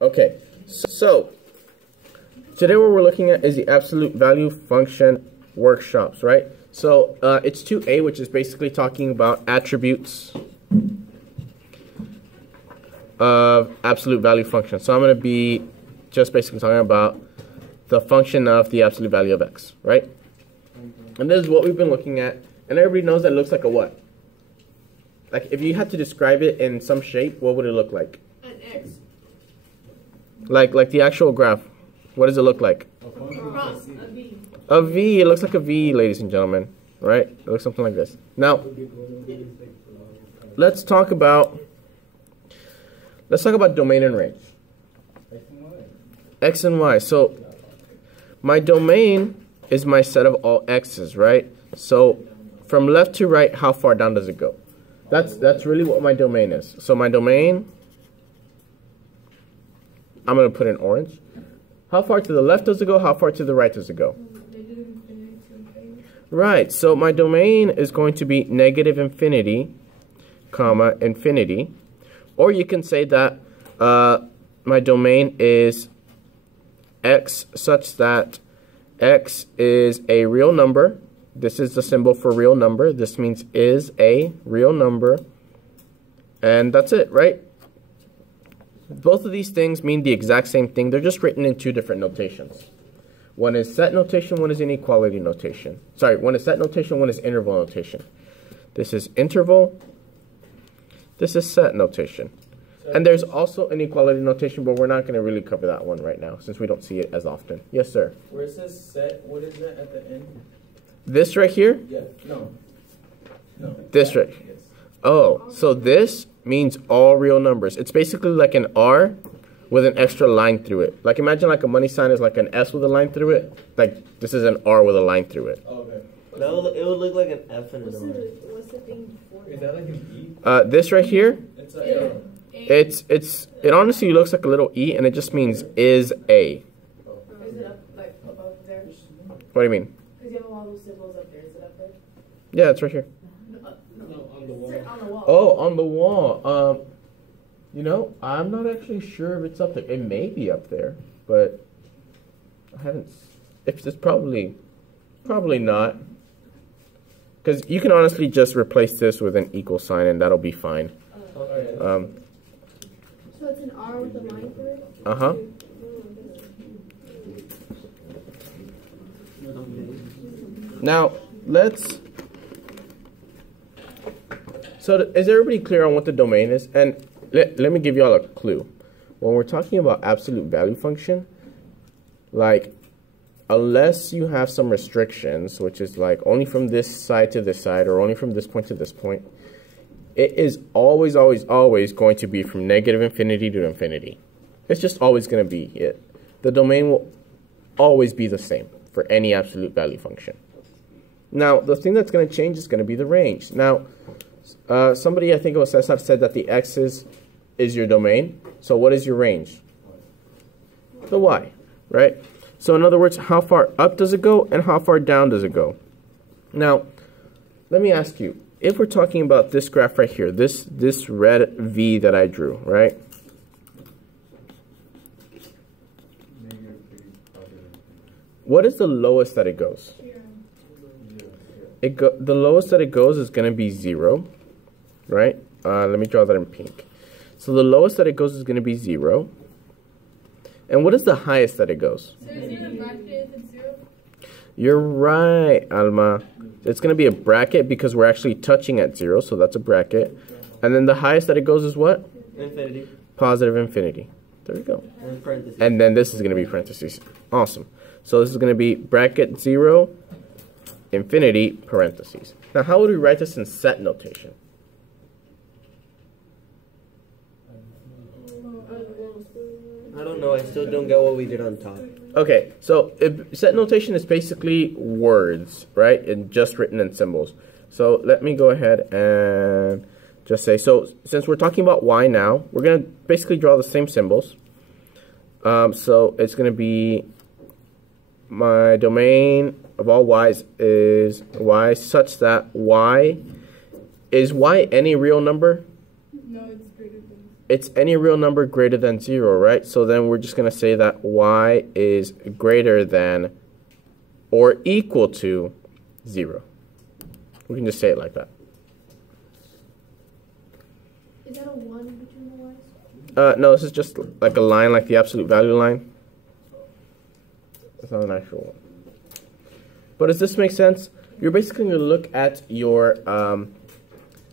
Okay, so today what we're looking at is the absolute value function workshops, right? So it's 2A, which is basically talking about attributes of absolute value function. So I'm going to be just basically talking about the function of the absolute value of x, right? And this is what we've been looking at, and everybody knows that it looks like a what? Like if you had to describe it in some shape, what would it look like? An X. Like the actual graph. What does it look like? A V. A V. It looks like a V, ladies and gentlemen. Right? It looks something like this. Now, let's talk about domain and range. X and Y. So my domain is my set of all x's, right? So from left to right, how far down does it go? That's really what my domain is. So my domain, I'm going to put in orange. How far to the left does it go? How far to the right does it go? Right, so my domain is going to be negative infinity, comma, infinity. Or you can say that my domain is x such that x is a real number. This is the symbol for real number. This means is a real number. And that's it, right? Both of these things mean the exact same thing. They're just written in two different notations. One is set notation, one is inequality notation. Sorry, one is set notation, one is interval notation. This is interval. This is set notation. And there's also inequality notation, but we're not going to really cover that one right now since we don't see it as often. Yes, sir? Where it says set, what is that at the end? This right here? Yeah, no. This right. Yes. Oh, so this means all real numbers. It's basically like an R with an extra line through it. Like imagine like a money sign is like an S with a line through it. Like this is an R with a line through it. Oh, okay. It would look like an F and an O. What's the thing before? Is that like an E? This right here, It's an arrow. it honestly looks like a little E, and it just means is a. Is it up, like above there? What do you mean? Because you have all those symbols up there. Is it up there? Yeah, it's right here. No, On the wall. on the wall. Oh, on the wall. You know, I'm not actually sure if it's up there. It may be up there, but I haven't. It's probably not. Because you can honestly just replace this with an equal sign, and that'll be fine. So it's an R with a line through it? Uh-huh. Now, so is everybody clear on what the domain is? And let me give you all a clue. When we're talking about absolute value function, like, unless you have some restrictions, which is like only from this side to this side, or only from this point to this point, it is always, always, always going to be from negative infinity to infinity. It's just always going to be it. The domain will always be the same for any absolute value function. Now, the thing that's going to change is going to be the range. Now, somebody, I think it was Cesar, said that the x's is your domain. So what is your range? The y, right? So in other words, how far up does it go and how far down does it go? Now, let me ask you, if we're talking about this graph right here, this red V that I drew, right? What is the lowest that it goes? The lowest that it goes is going to be 0, right? Let me draw that in pink. So the lowest that it goes is going to be 0. And what is the highest that it goes? So is it a bracket if it's 0? You're right, Alma. It's going to be a bracket because we're actually touching at 0, so that's a bracket. And then the highest that it goes is what? Infinity. Positive infinity. There we go. And parentheses. And then this is going to be parentheses. Awesome. So this is going to be bracket 0, infinity, parentheses. Now, how would we write this in set notation? I don't know. I still don't get what we did on top. Okay, so set notation is basically words, right? And just written in symbols. So let me go ahead and just say, so since we're talking about y now, we're going to basically draw the same symbols. So it's going to be my domain of all y's is y such that y, is y any real number? No, it's greater than. it's any real number greater than 0, right? So then we're just going to say that y is greater than or equal to 0. We can just say it like that. Is that a 1 between the y's? No, this is just like a line, like the absolute value line. It's not an actual one. But does this make sense? You're basically going to look at your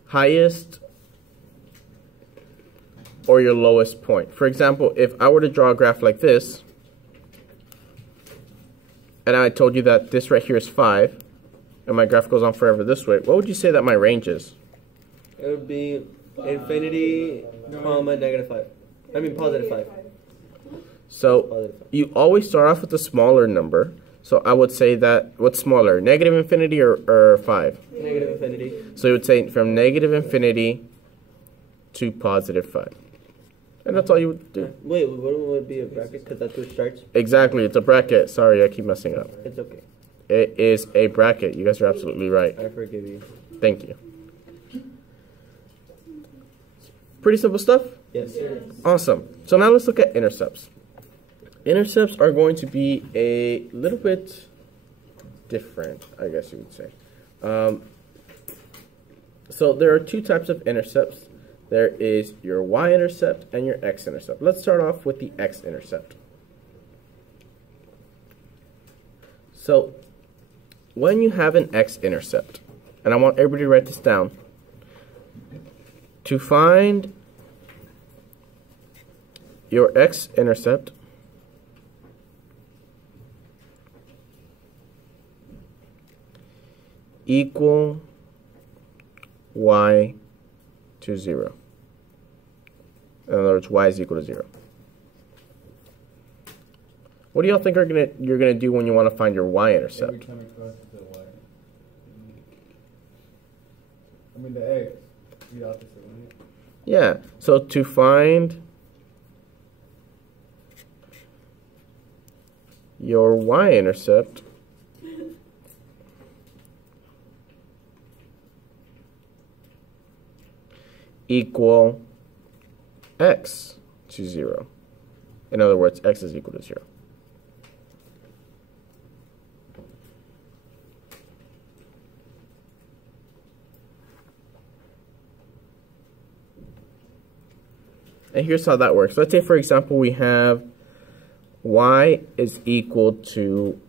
highest or your lowest point. For example, if I were to draw a graph like this, and I told you that this right here is 5, and my graph goes on forever this way, what would you say that my range is? It would be infinity, comma, negative 5. I mean, positive 5. So you always start off with a smaller number. So I would say that, what's smaller, negative infinity or 5? Negative infinity. So you would say from negative infinity to positive 5. And that's all you would do. Wait, what would be a bracket? Because that's what starts. Exactly, it's a bracket. Sorry, I keep messing up. It's okay. It is a bracket. You guys are absolutely right. I forgive you. Thank you. Pretty simple stuff? Yes, sir. Awesome. So now let's look at intercepts. Intercepts are going to be a little bit different, I guess you would say. So there are two types of intercepts. There is your Y-intercept and your X-intercept. Let's start off with the X-intercept. So when you have an X-intercept, and I want everybody to write this down, to find your X-intercept, equal y to 0. In other words, y is equal to 0. What do y'all think you're gonna do when you want to find your y-intercept? Every time it crosses the y. I mean the x. The opposite, right? Yeah. So to find your y-intercept, equal x to 0. In other words, x is equal to 0. And here's how that works. Let's say, for example, we have y is equal to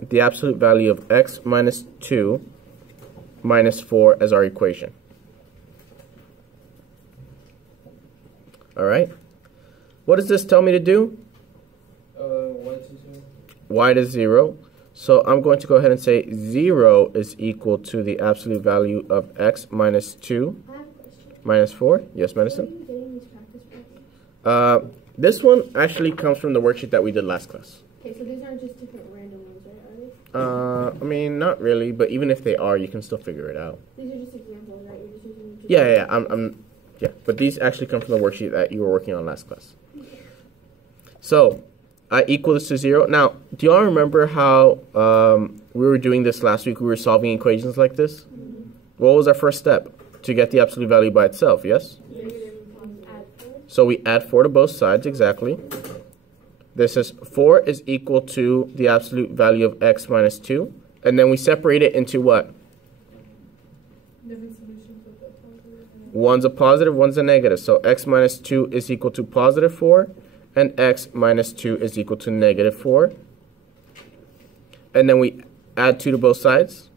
the absolute value of x minus 2 minus 4 as our equation. All right. What does this tell me to do? Y to 0. Y to 0. So I'm going to go ahead and say 0 is equal to the absolute value of x minus 2 I have a question. minus 4. Yes, Where are Madison? you getting these practice problems? This one actually comes from the worksheet that we did last class. Okay, so these aren't just different random ones, right? Are they? I mean, not really, but even if they are, you can still figure it out. These are just examples, right? You're just using them to Yeah, yeah, but these actually come from the worksheet that you were working on last class. So, I equal this to 0. Now, do y'all remember how we were doing this last week? We were solving equations like this. Mm-hmm. What was our first step? To get the absolute value by itself, yes? add 4. So we add 4 to both sides, exactly. This is 4 is equal to the absolute value of x minus 2. And then we separate it into what? One's a positive, one's a negative. So x minus 2 is equal to positive 4, and x minus 2 is equal to negative 4. And then we add 2 to both sides.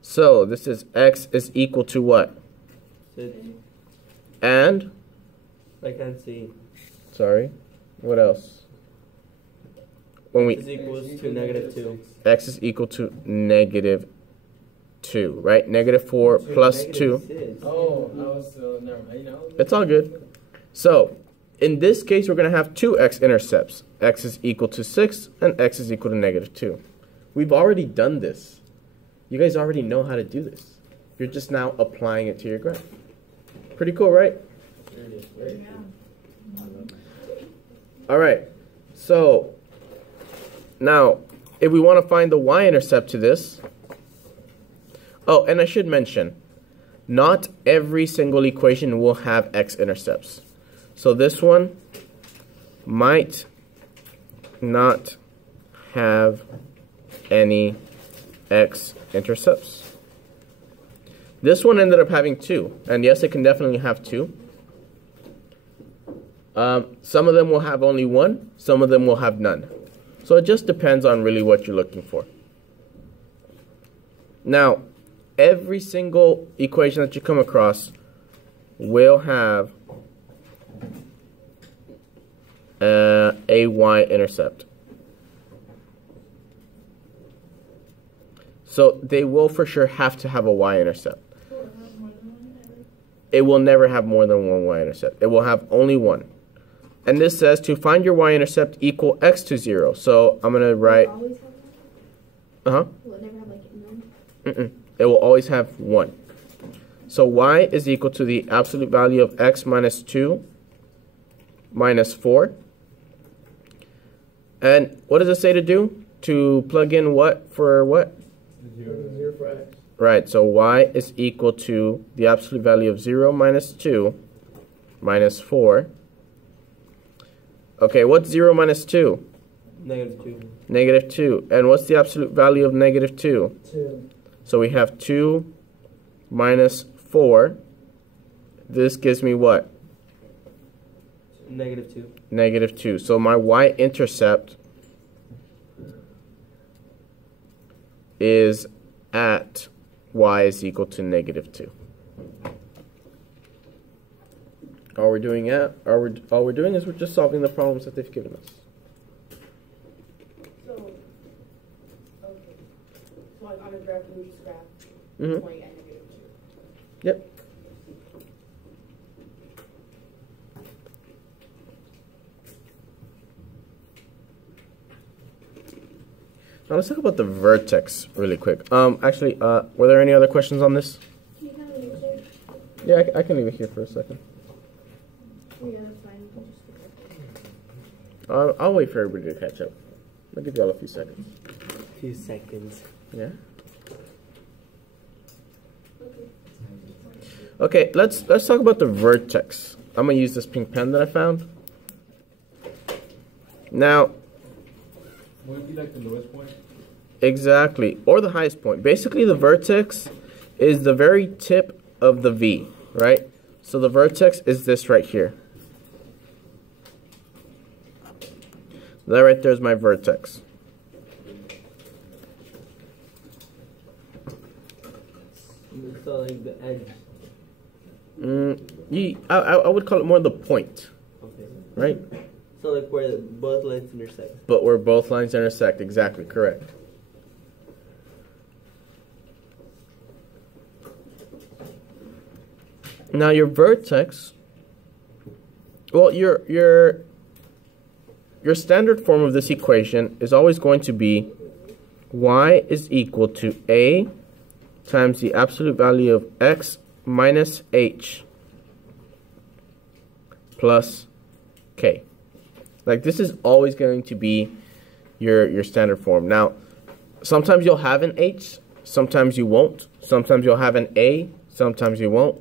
So this is x is equal to what? And? I can't see. Sorry, what else? When Is equals to negative 2. x is equal to negative 2, right? Negative 4 plus 2. Oh, I was never mind. It's all good. So, in this case, we're going to have two x-intercepts. X is equal to 6, and x is equal to negative 2. We've already done this. You guys already know how to do this. You're just now applying it to your graph. Pretty cool, right? All right. So, now, if we want to find the y-intercept to this, oh, and I should mention, not every single equation will have x-intercepts. So this one might not have any x-intercepts. This one ended up having 2, and yes, it can definitely have 2. Some of them will have only 1, some of them will have none. So it just depends on really what you're looking for. Now, every single equation that you come across will have a y-intercept. So they will for sure have to have a y-intercept. It will never have more than one y-intercept. It will have only one. And this says to find your y-intercept equal x to 0. So I'm going to write... Uh-huh. Will it never have like none? It will always have 1. So y is equal to the absolute value of x minus 2 minus 4. And what does it say to do? To plug in what for what? 0 for x. Right, so y is equal to the absolute value of 0 minus 2 minus 4. Okay, what's 0 minus 2? Negative 2. Negative 2. And what's the absolute value of negative 2? 2. So we have 2 minus 4. This gives me what? Negative 2. Negative 2. So my y-intercept is at y is equal to negative 2. All we're doing is we're just solving the problems that they've given us. So, okay. So like on a graph, we just graph 20 Mm-hmm. and negative 2. Yep. Now let's talk about the vertex really quick. Actually, were there any other questions on this? Can you kind of leave it Yeah, I can leave it here for a second. there? Yeah, that's fine. I'll just stick it there. I'll wait for everybody to catch up. I'll give you all a few seconds. Few seconds. Yeah. Okay, let's talk about the vertex. I'm gonna use this pink pen that I found. Now, Would it be like the lowest point? exactly, or the highest point. Basically, the vertex is the very tip of the V, right? So the vertex is this right here. That right there is my vertex. So like the edge. I would call it more the point, Okay. right? So like where both lines intersect. But where both lines intersect, exactly, correct. Now your vertex, well, your standard form of this equation is always going to be y is equal to a times the absolute value of x minus h plus k. Like this is always going to be your standard form. Now, sometimes you'll have an h, sometimes you won't. Sometimes you'll have an a, sometimes you won't.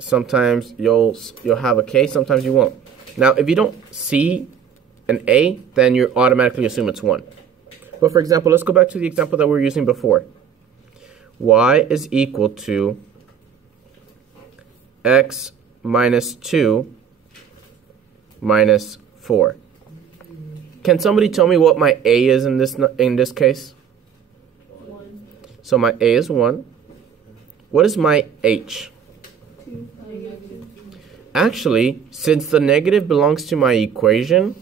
Sometimes you'll have a k, sometimes you won't. Now, if you don't see an a, then you automatically assume it's 1. But for example, let's go back to the example that we were using before. Y is equal to x minus 2 minus 4. Can somebody tell me what my a is in this case? 1. So my a is 1. What is my h? 2. Negative. Actually, since the negative belongs to my equation,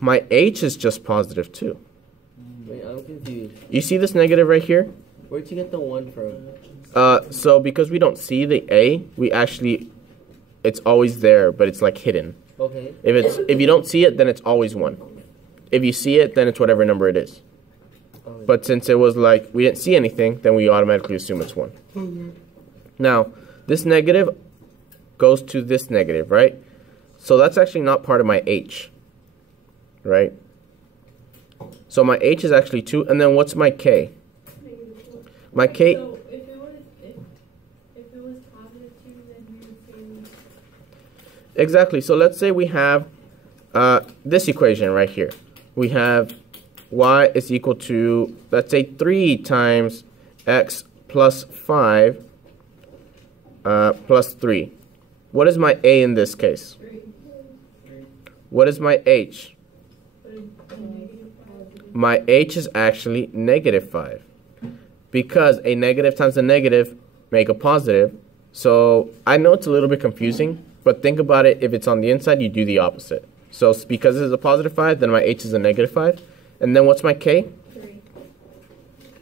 my h is just positive 2. Wait, I'm confused. You see this negative right here? Where'd you get the 1 from? So because we don't see the a, it's always there, but it's like hidden. Okay. If you don't see it, then it's always 1. If you see it, then it's whatever number it is. Okay. But since it was like we didn't see anything, then we automatically assume it's 1. Okay. Now, this negative goes to this negative, right? So that's actually not part of my h, right? So my h is actually 2, and then what's my k? My k, So if it Exactly. So let's say we have this equation right here. We have y is equal to, let's say, 3 times x plus 5 plus 3. What is my a in this case? What is my h? My h is actually negative 5. Because a negative times a negative make a positive. So I know it's a little bit confusing, but think about it. If it's on the inside, you do the opposite. So because this is a positive 5, then my h is a negative 5. And then what's my k? 3.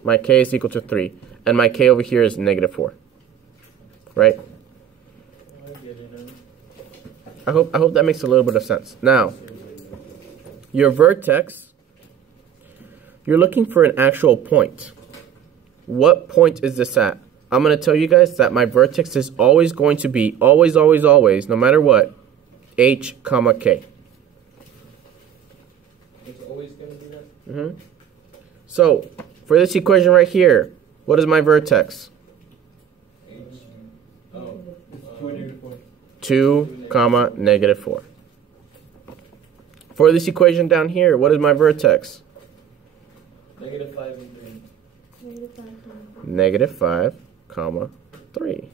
My k is equal to 3. And my k over here is negative 4. Right? I hope that makes a little bit of sense. Now, your vertex, you're looking for an actual point. What point is this at? I'm going to tell you guys that my vertex is always going to be, always, no matter what, h, comma, k. It's always going to be that? Mm-hmm. So, for this equation right here, what is my vertex? H. Oh. 2 and negative 4. 2, comma, negative 4. For this equation down here, what is my vertex? Negative 5 and 3. Negative 5, comma, 3.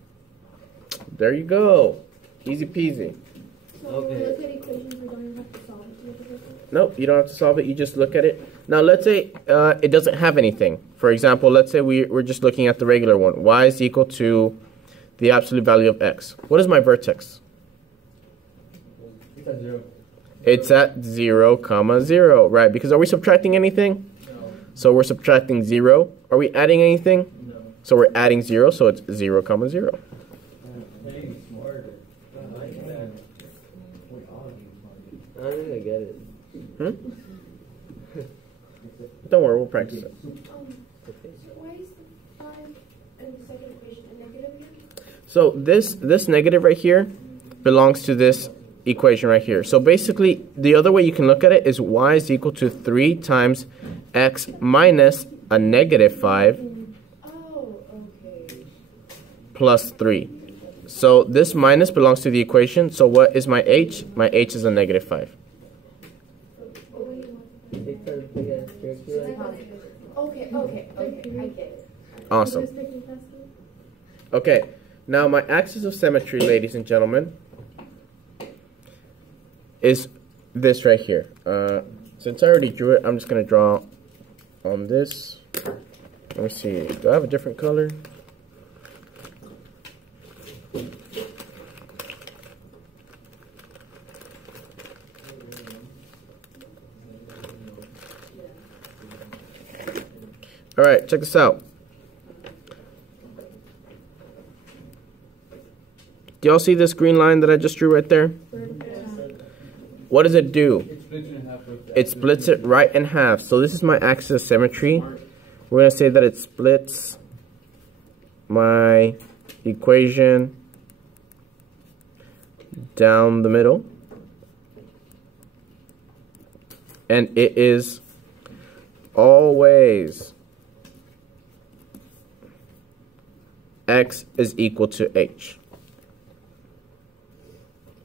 There you go. Easy peasy. So Okay. when we look at equations, we don't even have to solve it to make a difference? Nope, you don't have to solve it. You just look at it. Now, let's say it doesn't have anything. For example, let's say we're just looking at the regular one. Y is equal to the absolute value of x. What is my vertex? It's at 0. It's at 0, comma, 0. Right, because are we subtracting anything? No. So we're subtracting 0. Are we adding anything? No. So we're adding 0, so it's 0, comma, 0. Hey, smarter. I like that. I don't think I get it. Don't worry, we'll practice it. So why is the 5 in the second equation a negative here? So this negative right here belongs to this equation right here. So basically, the other way you can look at it is y is equal to 3 times x minus a negative 5 Oh, okay. plus 3. So this minus belongs to the equation. So what is my h? My h is a negative 5. Okay, I get it. Awesome. Okay, now my axis of symmetry, ladies and gentlemen, is this right here. Since I already drew it, I'm just going to draw on this. Let me see. Do I have a different color? All right, check this out. Do y'all see this green line that I just drew right there? What does it do? It splits it in half. It splits it right in half. So this is my axis of symmetry. We're going to say that it splits my equation down the middle. And it is always x is equal to h.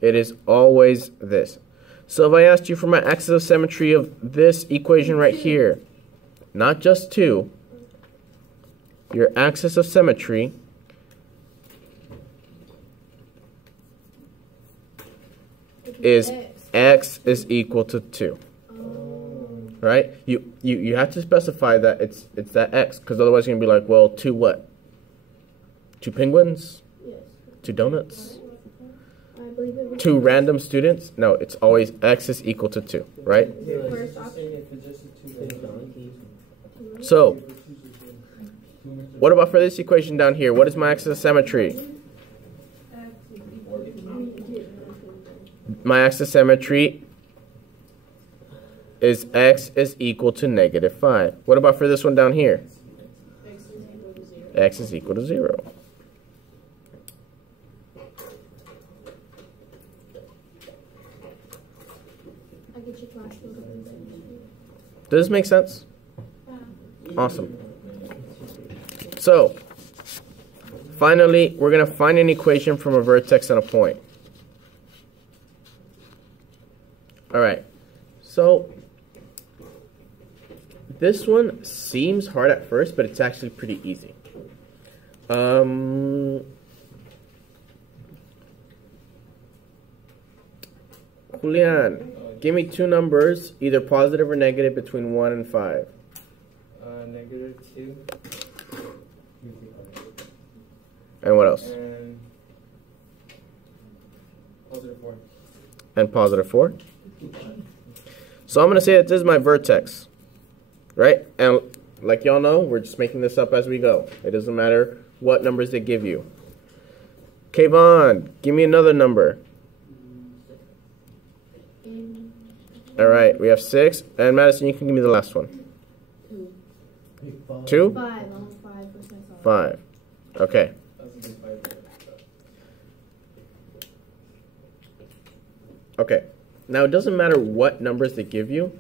It is always this. So if I asked you for my axis of symmetry of this equation right here, not just 2, your axis of symmetry is x is equal to 2. Right? You have to specify that it's that x, because otherwise you're going to be like, well, 2 what? 2 penguins? Yes. 2 donuts? I believe it was 2 random students? No, it's always x is equal to 2, right? first option. So, what about for this equation down here? What is my axis of symmetry? My axis of symmetry is x is equal to negative 5. What about for this one down here? X is equal to 0. I get your class. Does this make sense? Awesome. So, finally, we're going to find an equation from a vertex and a point. All right. So this one seems hard at first, but it's actually pretty easy. Julian, give me two numbers, either positive or negative, between 1 and 5. -2. And what else? And +4. And +4. So I'm going to say that this is my vertex, right? And like y'all know, we're just making this up as we go. It doesn't matter what numbers they give you. Kayvon, give me another number. All right, we have 6. And Madison, you can give me the last one. 2? 5. I'm 5%. 5. Okay. Okay. Now, it doesn't matter what numbers they give you,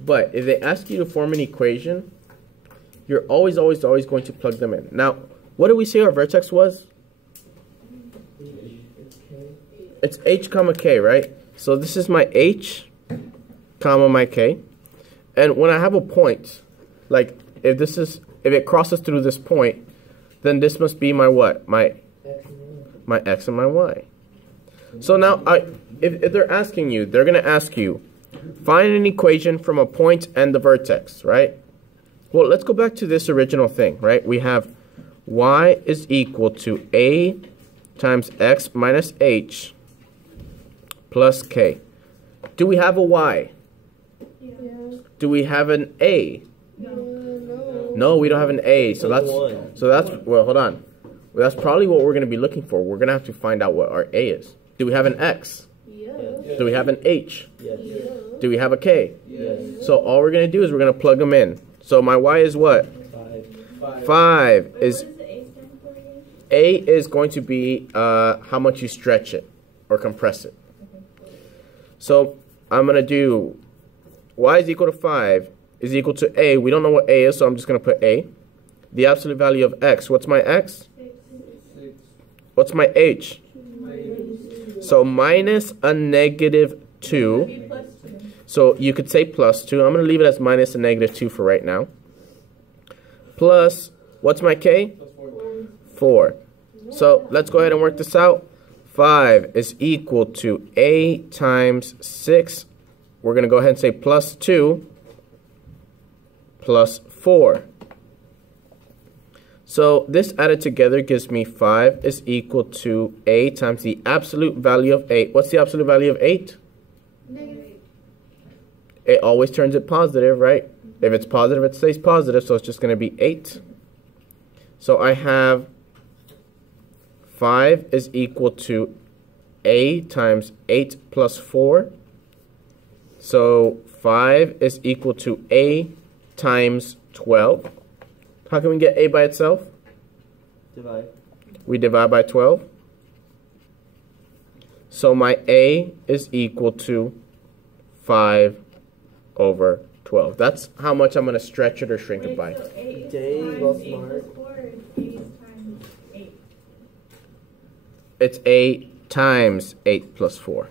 but if they ask you to form an equation, you're always going to plug them in. Now, what did we say our vertex was? It's h comma k, right? So this is my h comma my k. And when I have a point, like if it crosses through this point, then this must be my what? My x and my y. So now if they're asking you, they're going to ask you, find an equation from a point and the vertex, right? Well, let's go back to this original thing, right? We have y is equal to a times x minus h plus k. Do we have a y? Yeah. Do we have an a? No. No, we don't have an a. So that's well, hold on. Well, that's probably what we're going to be looking for. We're going to have to find out what our a is. Do we have an x? Yeah. Do we have an h? Yes. Do we have a k? Yes. So all we're going to do is we're going to plug them in. So my y is what? 5. 5 Wait, is what does the A stand for again? a is going to be how much you stretch it or compress it. So I'm going to do y is equal to 5 is equal to a. We don't know what a is, so I'm just going to put a. The absolute value of x. What's my x? 6. What's my h? So minus a negative 2. Be +2. So you could say plus 2. I'm going to leave it as minus a negative 2 for right now. Plus, what's my k? 4. So let's go ahead and work this out. 5 is equal to a times 6. We're going to go ahead and say plus 2 plus 4. So this added together gives me 5 is equal to a times the absolute value of 8. What's the absolute value of 8? Negative. It always turns it positive, right? If it's positive, it stays positive, so it's just going to be 8. So I have 5 is equal to a times 8 plus 4. So 5 is equal to a times 12. How can we get a by itself? Divide. We divide by 12. So my a is equal to 5 over 12. That's how much I'm going to stretch it or shrink it by. So 8 Dang, go smart. 4 is 8 times 8. It's a times 8 plus 4.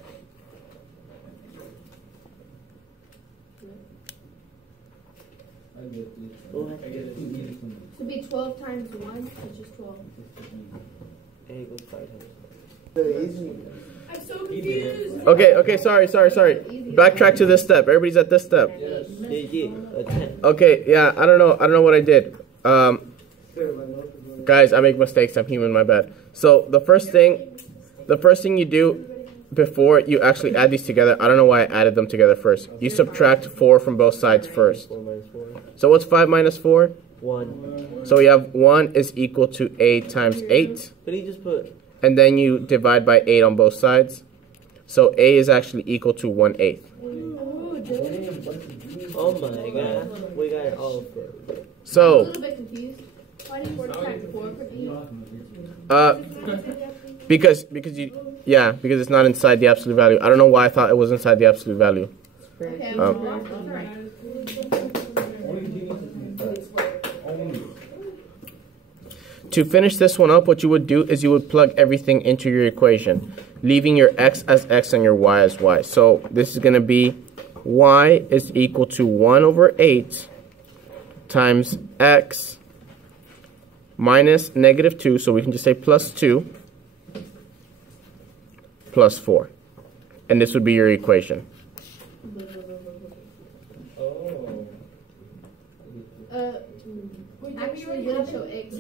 To be 12 times 1, which is 12. A equals 5 times. I'm so confused. Okay, sorry. Backtrack to this step. Everybody's at this step. Yeah. A 10. Okay, yeah, I don't know what I did. Guys, I make mistakes. I'm human, my bad. So the first thing you do before you actually add these together, I don't know why I added them together first. You subtract 4 from both sides first. 4 minus 4. So what's 5 minus 4? 1. So we have 1 is equal to a times 8. But he just put... And then you divide by 8 on both sides. So a is actually equal to 1/8. Oh my god. We got it all good. I'm a So, little bit confused. Why do you subtract 4 from each? because it's not inside the absolute value. I don't know why I thought it was inside the absolute value. Okay, Um, that's all right. To finish this one up, what you would do is you would plug everything into your equation. leaving your x as x and your y as y. So this is going to be y is equal to 1 over 8 times x minus negative 2, so we can just say plus 2 plus 4. And this would be your equation. Actually, didn't show x.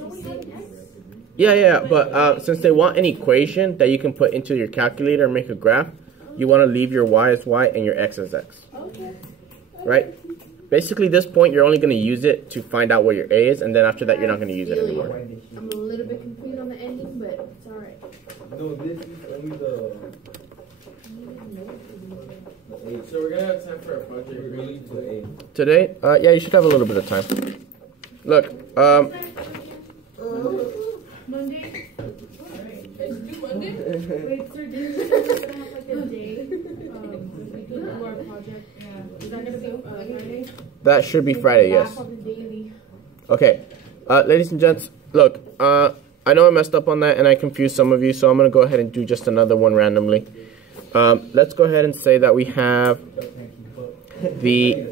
Yeah, but since they want an equation that you can put into your calculator and make a graph, you want to leave your y as y and your x as x. Okay. Right? Basically, this point, you're only going to use it to find out what your a is, and then after that, you're not going to use it anymore. I'm a little bit confused on the ending, but it's alright. No, this is only the. So we're gonna have time for a project really today. Today? Yeah, you should have a little bit of time. Look, Monday? It's due Monday? Wait, sir, do you have like a day? We can do our project. Yeah. Is that gonna be Friday? that should be Friday, yes. Half of the daily. Okay, ladies and gents, look, I know I messed up on that and I confused some of you, so I'm going to go ahead and do just another one randomly. Let's go ahead and say that we have the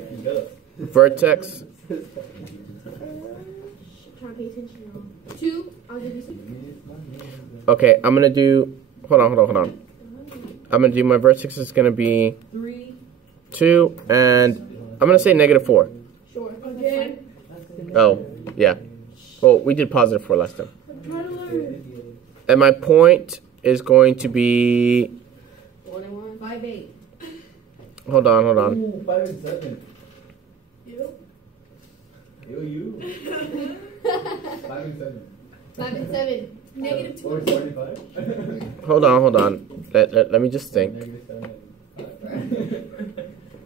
vertex. Trying to pay attention, y'all. 2, I'll give you some. Okay, I'm going to do, hold on. I'm going to do my vertex is going to be 3. 2, and I'm going to say negative 4. Sure. Again. Oh, yeah. Well, we did positive 4 last time. I'm trying to learn. And my point is going to be, 21. 5, 8. hold on. Ooh, 5 and 7. You? You. 5 and 7. 5 and 7. Negative 2. Or 45. Hold on. Let me just think. Negative 7 and 5.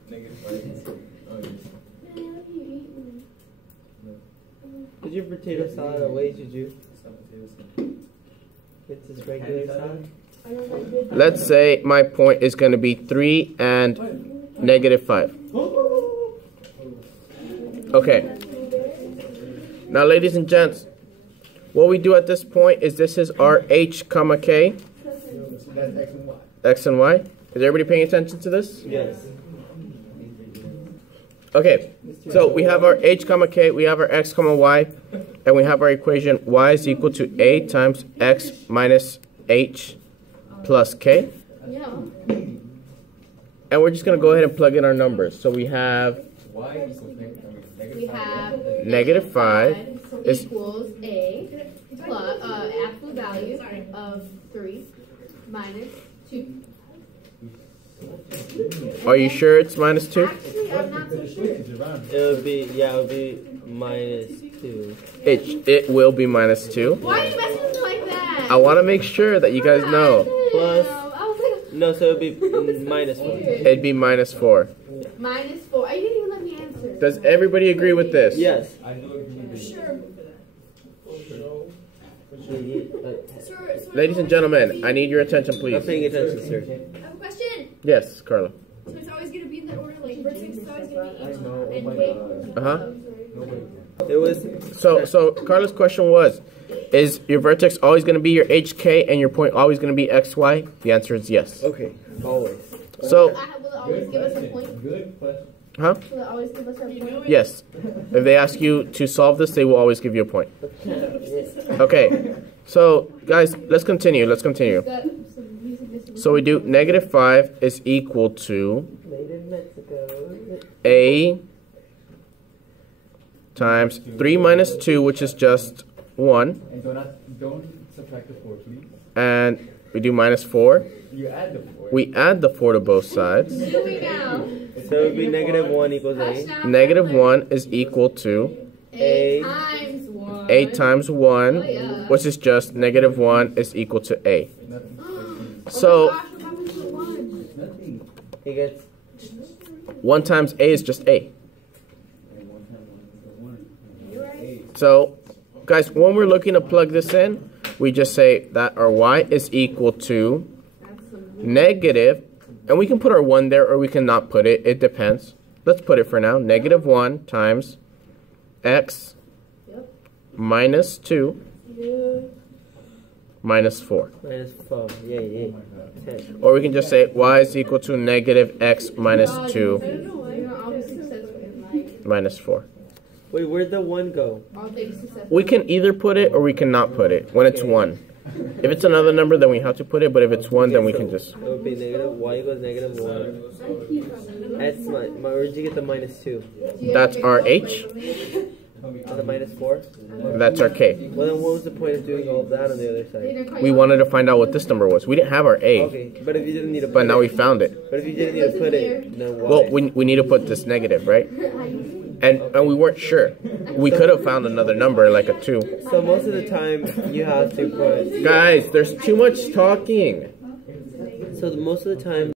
Negative 5. Oh, yes. Man, what are you eating? Did your potato salad at Way did you? Some potatoes. It's just regular salad? I don't know if I did that. Let's say my point is going to be 3 and negative 5. Okay. Now, ladies and gents, what we do at this point is this is our h comma k, That's X and Y. x and y. Is everybody paying attention to this? Yes. Okay. So we have our h comma k, we have our x comma y, and we have our equation y is equal to a times x minus h plus k. Yeah. And we're just going to go ahead and plug in our numbers. So we have Y equals We have negative 5 is equals a plus absolute value of 3 minus 2. Are you sure it's minus 2? Actually, I'm not so sure. It would be minus 2. It will be minus 2. Why are you messing with me like that? I want to make sure that you guys know. Plus- I was like, No, so it would be minus 1. It'd be minus 4. minus 4. You didn't even let me answer. Does everybody agree with this? Yes. I know if you Sure. Ladies and gentlemen, I need your attention, I'm please. paying attention, sir. I have a question. Yes, Carla. So it's always going to be in that order, like vertex is always going to be H and my K. God. Uh-huh. It was So Carla's question was, is your vertex always going to be your HK and your point always going to be XY? The answer is yes. okay. Always. So, Will it always give us a point? Good question. huh? Will it always give us our point? Yes. If they ask you to solve this, they will always give you a point. Okay. So, guys, let's continue. Got some music this So we do negative 5 is equal to Made in Mexico. a times 3 minus 2, which is just 1. And don't subtract the 4, please. And we do minus 4. You add the 4. We add the 4 to both sides. What do we now? So it would be negative 1 equals A. Negative 1 is equal to A times 1. 8 times 1, Oh, yeah. which is just negative 1 is equal to A. Nothing. So, Oh my gosh, what happened to 1? Nothing. He gets 1 times A is just A. And 1 times 1 is 1. You're right. So, guys, when we're looking to plug this in, we just say that our y is equal to That's some negative, and we can put our 1 there or we can not put it. It depends. Let's put it for now. Negative 1 times x Yep. minus 2 Yeah. minus 4. Minus 4. Yay. 10. Or we can just say y is equal to negative x minus 2 minus 4. Wait, where'd the 1 go? We can either put it or we can not put it when it's 1. If it's another number, then we have to put it, but if it's 1, then we can just... It would be negative, y equals negative 1. X where'd you get the minus 2? That's our h. And the minus 4? That's our k. Well, then what was the point of doing all of that on the other side? We wanted to find out what this number was. We didn't have our a, Okay, but if you didn't need to put but now we it, found it. but if you didn't need to put it, then why? Well, we need to put this negative, right? And we weren't sure. We could have found another number, like a 2. So most of the time, you have to put... Guys, there's too much talking. So most of the time,